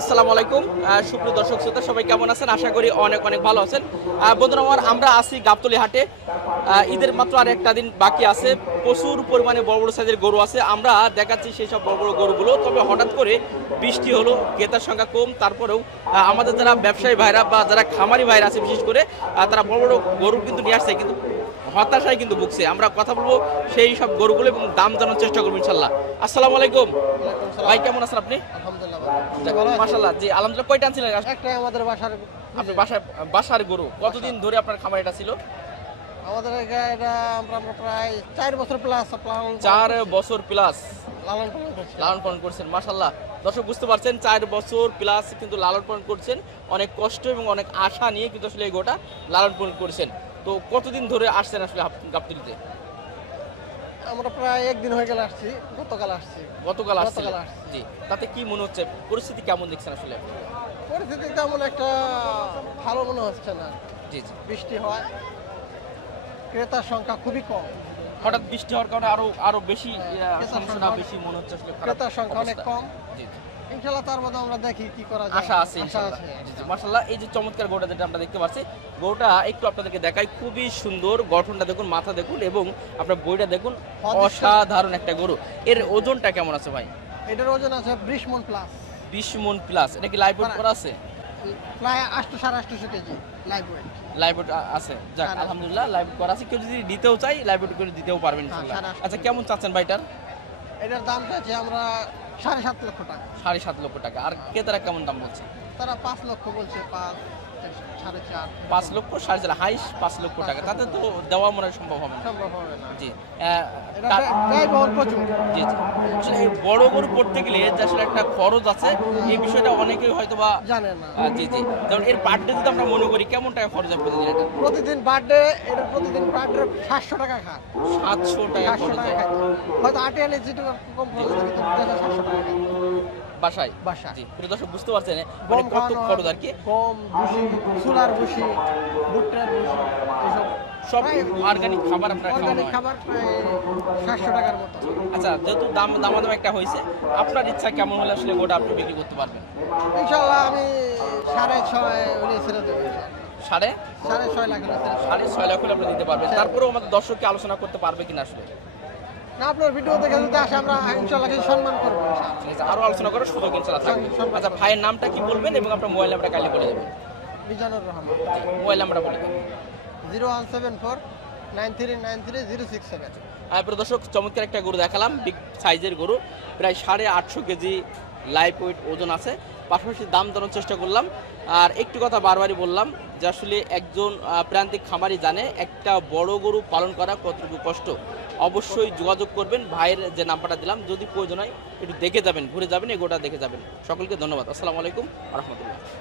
আসসালামু আলাইকুম। সুপ্রিয় দর্শক শ্রোতা, সবাই কেমন আছেন? আশা করি অনেক অনেক ভালো আছেন। বন্ধুরা, আমার আমরা আছি গাবতলি হাটে। ঈদের মাত্র আর একটা দিন বাকি আছে। প্রচুর পরিমাণে বড় বড় সাইজের গরু আছে। আমরা দেখাচ্ছি সেই সব বড় বড় গরুগুলো। তবে হঠাৎ করে বৃষ্টি হলো ক্রেতার সংখ্যা কম তারপরেও আমাদের যারা ব্যবসায়ী ভাইরা বা যারা খামারি ভাইরা আছে বিশেষ করে তারা বড় বড় গরু কিন্তু নিয়ে আসছে কিন্তু হতাশায় কিন্তু ভুগছে। আমরা কথা বলব সেই সব গরুগুলো এবং দাম জানার চেষ্টা করব ইনশাল্লাহ আসসালামু আলাইকুম। ভাই কেমন আছেন আপনি? মাশাল্লাহ জি আলহামদুলিল্লাহ কয়টা আনছিলেন? আমাদের বাসার আপনি বাসায় বাসার গরু কতদিন ধরে আপনার খামার এটা ছিল? আমাদের এটা আমরা প্রায় চার বছর প্লাস চার বছর প্লাস লালন পালন করছি। লালন পালন করছেন মাশাল্লাহ দর্শক বুঝতে পারছেন চার বছর প্লাস কিন্তু লালন পালন করছেন। অনেক কষ্ট এবং অনেক আশা নিয়ে কিন্তু আসলে এই গোটা লালন পালন করছেন। তো কতদিন ধরে আসছেন আসলে গাবতলিতে? আমরা প্রায় একদিন হয়ে গেলে আসছি গতকাল আসছি। গতকাল আসছি। জি তাতে কি মনে হচ্ছে পরিস্থিতি কেমন দেখছেন আসলে? পরিস্থিতি তেমন একটা ভালো মনে হচ্ছে না। জি জি। বৃষ্টি হয় ক্রেতার সংখ্যা খুবই কম। হঠাৎ বৃষ্টি হওয়ার কারণে আরও আরও বেশি বেশি মনে হচ্ছে আসলে ক্রেতার সংখ্যা অনেক কম। তার মধ্যে আমরা দেখি কি করা যায়। আশা আছে ইনশাআল্লাহ। মাশাআল্লাহ। এই যে চমৎকার যেটা আমরা দেখতে পাচ্ছি গরুটা একটু আপনাদেরকে দেখাই। খুবই সুন্দর গঠনটা দেখুন মাথা দেখুন এবং আপনার বইটা দেখুন অসাধারণ একটা গরু। এর ওজনটা কেমন আছে ভাই? এটার ওজন আছে বিশ মন প্লাস। বিশ মন প্লাস। এটা কি লাইভ মানে- করা আছে? প্রায় আটশো সাড়ে আটশোশো কেজি লাইভ ওয়েট লাইভ আছে। যাক আলহামদুলিল্লাহ লাইভ করা আছে। কেউ যদি দিতেও চাই লাইভ করে দিতেও পারবেন হ্যাঁ, আচ্ছা কেমন চাচ্ছেন ভাইটার? এটার দাম চাচ্ছি আমরা সাড়ে সাত লক্ষ টাকা। সাড়ে সাত লক্ষ টাকা। আর ক্রেতারা কেমন দাম বলছে? তারা পাঁচ লক্ষ বলছে পাঁচ। পাঁচ লক্ষ সাড়ে চার হাইস পাঁচ লক্ষ টাকা। তাতে তো দেওয়া মনে হয় সম্ভব হবে না। জি। জি জি। আসলে বড় গরু করতে গেলে যে আসলে একটা খরচ আছে এই বিষয়টা অনেকেই হয়তো বা জানে না। জি জি। যেমন এর বার্থডে যদি আমরা মনে করি কেমন টাকা খরচ হবে প্রতিদিন এটা? প্রতিদিন বার্থডে এটা প্রতিদিন বার্থডে সাতশো টাকা খায়। সাতশো টাকা খরচ হয় হয়তো আটে আনে যেটু কম খরচ যায় সাতশো টাকা বাসায়? বাসায়। জি প্রিয় দর্শক বুঝতে পারছেন মানে কত খরচ আর কি? গম ভুসি সোলার ভুসি ভুট্টার ভুসি এসব। সব অর্গানিক খাবার আপনার অর্গানিক খাবার সাতশো টাকার মতো। আচ্ছা যেহেতু দাম দামাদাম একটা হয়েছে আপনার ইচ্ছা কেমন হলে আসলে গোটা আপনি বিক্রি করতে পারবেন? ইনশাল্লাহ আমি সাড়ে ছয় হলে ছেড়ে দেবো সাড়ে? সাড়ে ছয় লাখ। সাড়ে ছয় লাখ হলে আপনি দিতে পারবেন। তারপরেও আমাদের দর্শককে আলোচনা করতে পারবে কিনা আসলে? না আপনার ভিডিও দেখে যদি আসে আমরা ইনশাল্লাহ কিছু সম্মান করব ঠিক আছে আরও আলোচনা করার সুযোগ ইনশাল্লাহ থাকবে। আচ্ছা ভাইয়ের নামটা কি বলবেন এবং আপনার মোবাইল নাম্বারটা কাইলে বলে দেবেন? মিজানুর রহমান। মোবাইল নাম্বারটা বলে দেবেন। Zero one seven four nine three nine three zero six seven. আর প্রিয় দর্শক চমৎকার একটা গরু দেখালাম বিগ সাইজের গরু প্রায় সাড়ে আটশো কেজি লাইফ ওয়েট ওজন আছে। পাশাপাশি দাম দানোর চেষ্টা করলাম। আর একটি কথা বারবারই বললাম যে আসলে একজন প্রান্তিক খামারি জানে একটা বড় গরু পালন করা কতটুকু কষ্ট। অবশ্যই যোগাযোগ করবেন, ভাইয়ের যে নাম্বারটা দিলাম, যদি প্রয়োজন হয় একটু দেখে যাবেন, ঘুরে যাবেন এগোটা গোটা দেখে যাবেন। সকলকে ধন্যবাদ। আসসালামু আলাইকুম রহমতুল্লাহ